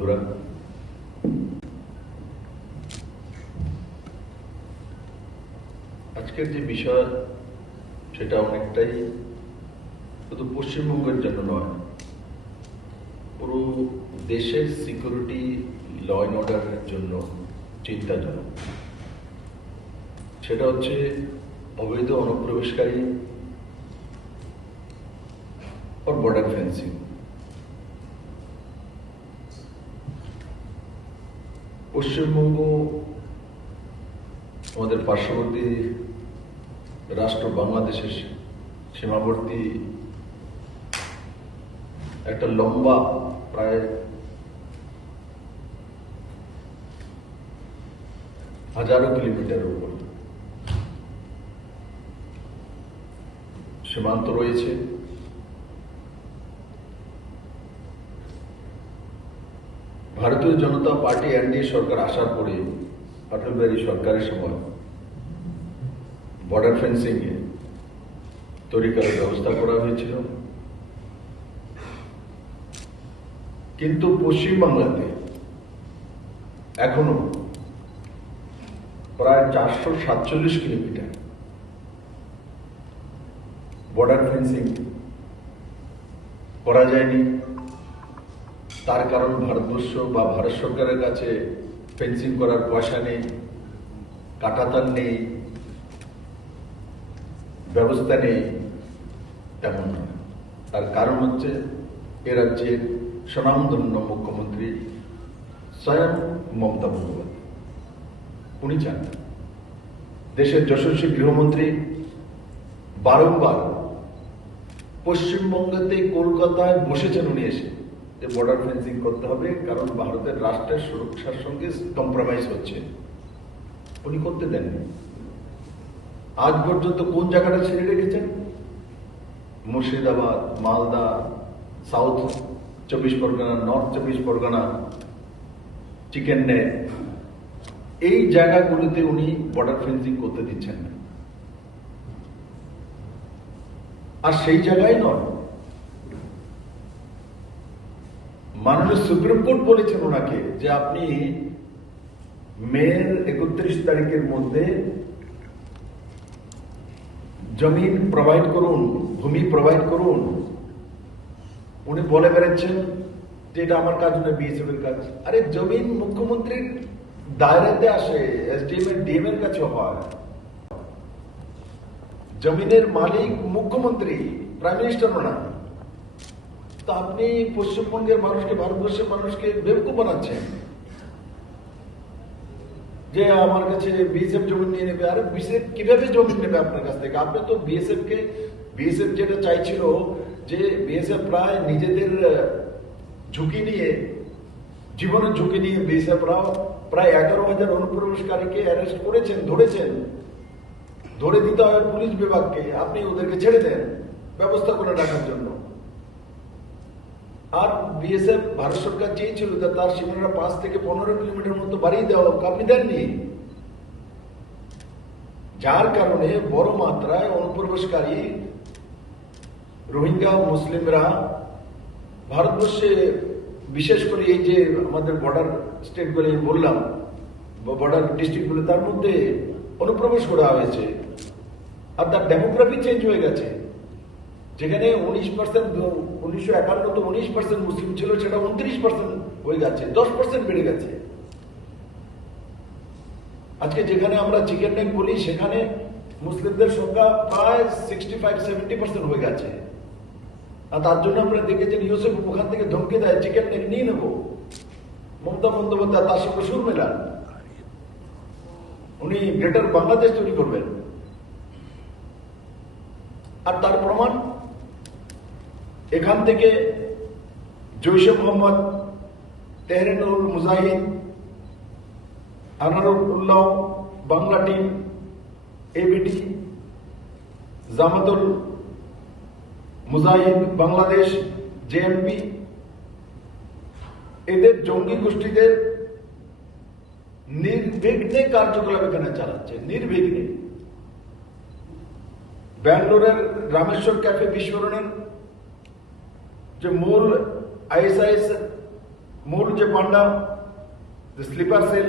বন্ধুরা, আজকের যে বিষয় সেটা অনেকটাই শুধু পশ্চিমবঙ্গের জন্য নয়, পুরো দেশের সিকিউরিটি ল অ্যান্ড অর্ডারের জন্য চিন্তাজনক। সেটা হচ্ছে অবৈধ অনুপ্রবেশকারী और बॉर्डर फेंसिंग। পশ্চিমবঙ্গ আমাদের পার্শ্ববর্তী রাষ্ট্র বাংলাদেশের সীমাবর্তী একটা লম্বা প্রায় 1000 কিলোমিটার উপর সীমান্ত রয়েছে। ভারতীয় জনতা পার্টি এনডিএ সরকার আসার পরে অটল বিহারী সরকারের সময় বর্ডার ফেন্সিং এ তৈরি করার ব্যবস্থা করা হয়েছিল, কিন্তু পশ্চিমবাংলাতে এখনো প্রায় 447 কিলোমিটার বর্ডার ফেন্সিং করা যায়নি। তার কারণ ভারতবর্ষ বা ভারত সরকারের কাছে ফেন্সিং করার পয়সা নেই, কাঁটাতার নেই, ব্যবস্থা নেই, তেমন নয়। তার কারণ হচ্ছে এ রাজ্যের স্বনামধন্য মুখ্যমন্ত্রী স্বয়ং মমতা বন্দ্যোপাধ্যায়। উনি চান, দেশের যশস্বী গৃহমন্ত্রী বারংবার পশ্চিমবঙ্গতে কলকাতায় বসেছেন উনি এসে যে বর্ডার ফেন্সিং করতে হবে, কারণ ভারতের রাষ্ট্রের সুরক্ষার সঙ্গে কম্প্রোমাইজ হচ্ছে। উনি করতে দেননি। আজ পর্যন্ত কোন জায়গাটা ছেড়ে রেখেছেন? Murshidabad, Malda, south 24 Pargana, north 24 Pargana, chicken neck, এই জায়গাগুলিতে উনি বর্ডার ফেন্সিং করতে দিচ্ছেন না। আর সেই জায়গায় নয়, মাননীয় সুপ্রিম কোর্ট বলেছেন ওনাকে যে আপনি মের 31 তারিখের মধ্যে জমিন প্রোভাইড করুন, ভূমি প্রোভাইড করুন। উনি বলে বেড়াচ্ছেন যে এটা আমার কাজ নয়, বিএসএফ এর কাজ। আরে জমিন মুখ্যমন্ত্রীর দায়রাতে আসে, এসডিএম এর ডিএম এর কাছে হয়। জমিনের মালিক মুখ্যমন্ত্রী, প্রাইম মিনিস্টার না। তো আপনি পশ্চিমবঙ্গের মানুষকে, ভারতবর্ষের মানুষকে বেবকুফ বানাচ্ছেন যে আমার কাছে বিএসএফ জমি নিয়ে নেবে। আরে বিএসএফ কিভাবে জমি নেবে আপনার কাছ থেকে? আপনি তো বিএসএফ যেটা চাইছিল যে বিএসএফ প্রায় নিজেদের ঝুঁকি নিয়ে, জীবনের ঝুঁকি নিয়ে বিএসএফ রাও প্রায় 11,000 অনুপ্রবেশকারীকে অ্যারেস্ট করেছেন, ধরেছেন। ধরে দিতে হবে পুলিশ বিভাগকে, আপনি ওদেরকে ছেড়ে দেন ব্যবস্থা করে রাখার জন্য। আর বিএসএফ ভারত সরকার চেয়েছিল যে তার সীমানা 5 থেকে 15 কিলোমিটার মতো বাড়িয়ে দেওয়া হোক, আপনি দেননি। যার কারণে বড় মাত্রায় অনুপ্রবেশকারী রোহিঙ্গা মুসলিমরা ভারতবর্ষে, বিশেষ করে এই যে আমাদের বর্ডার স্টেটগুলো বললাম, বর্ডার ডিস্ট্রিক্টগুলো, তার মধ্যে অনুপ্রবেশ করা হয়েছে। আর তার ডেমোগ্রাফি চেঞ্জ হয়ে গেছে। যেখানে 19% 1951 তো 19% মুসলিম ছিল, সেটা 29% হয়ে গেছে, 10% বেড়ে গেছে। আজকে যেখানে আমরা চিকেন নেক বলি, সেখানে মুসলিমদের সংখ্যা প্রায় 65-70% হয়ে গেছে। আর তার জন্য আমরা দেখেছেন ইউসুফ ওখান থেকে ধমকে দেয় চিকেন নেক নিয়ে নেবো। মমতা বন্দ্যোপাধ্যায় তার সঙ্গে সুর মেলান, উনি গ্রেটার বাংলাদেশ তৈরি করবেন। আর তার প্রমাণ এখান থেকে জৈশে মোহাম্মদ, তেহরিনুল মুজাহিদ, আনারুল্লাহ, বাংলা টিম, এবিটি, জামাতুল মুজাহিদ বাংলাদেশ, জেএমপি, এদের জঙ্গি গোষ্ঠীদের নির্বিঘ্নে কার্যকলাপ এখানে চালাচ্ছে, নির্বিঘ্নে। ব্যাঙ্গালোরের রামেশ্বর ক্যাফে বিস্ফোরণের যে মূল আইএসআইএস মূল যে পান্ডা, যে স্লিপার সেল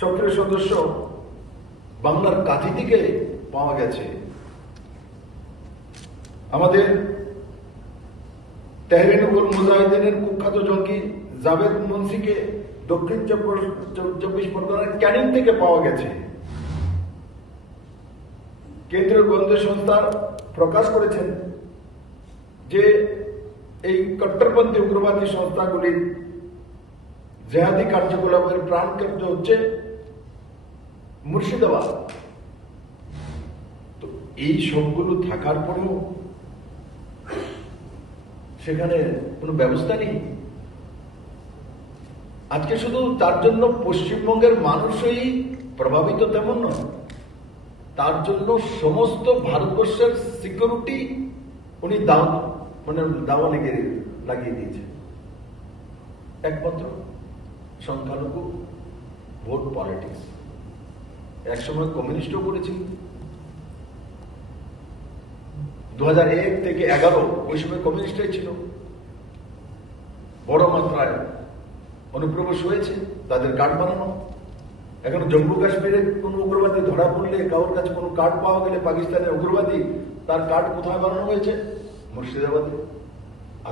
সক্রিয় সদস্য বাংলার কাঁথি থেকে পাওয়া গেছে। আমাদের তেহরিনুল মুজাহিদিনের কুখ্যাত জঙ্গি জাভেদ মুন্সিকে দক্ষিণ 24 পরগনার ক্যানিং থেকে পাওয়া গেছে। কেন্দ্রীয় গোয়েন্দা সংস্থা প্রকাশ করেছেন যে এই কট্টরপন্থী উগ্রবাদী সংস্থাগুলির জেহাদি কার্যকলাপের প্রাণকেন্দ্র হচ্ছে মুর্শিদাবাদ। তো এই সবগুলো থাকার পরেও সেখানে কোনো ব্যবস্থা নেই। আজকে শুধু তার জন্য পশ্চিমবঙ্গের মানুষই প্রভাবিত তেমন নয়, তার জন্য সমস্ত ভারতবর্ষের সিকিউরিটি উনি দাওয়া লাগিয়ে দিয়েছে। একমাত্র সংখ্যালঘু ভোট পলিটিক্স। একসময় কমিউনিস্টও করেছিল, 2001 থেকে 11 ওই সময় কমিউনিস্টই ছিল, বড় মাত্রায় অনুপ্রবেশ হয়েছে, তাদের কার্ড বানানো। এখন জম্মু কাশ্মীরে কোন উগ্রবাদী ধরা পড়লে, কারোর কাছে কোনো কার্ড পাওয়া গেলে পাকিস্তানের উগ্রবাদী, তার কার্ড কোথায় বানানো হয়েছে? মুর্শিদাবাদে।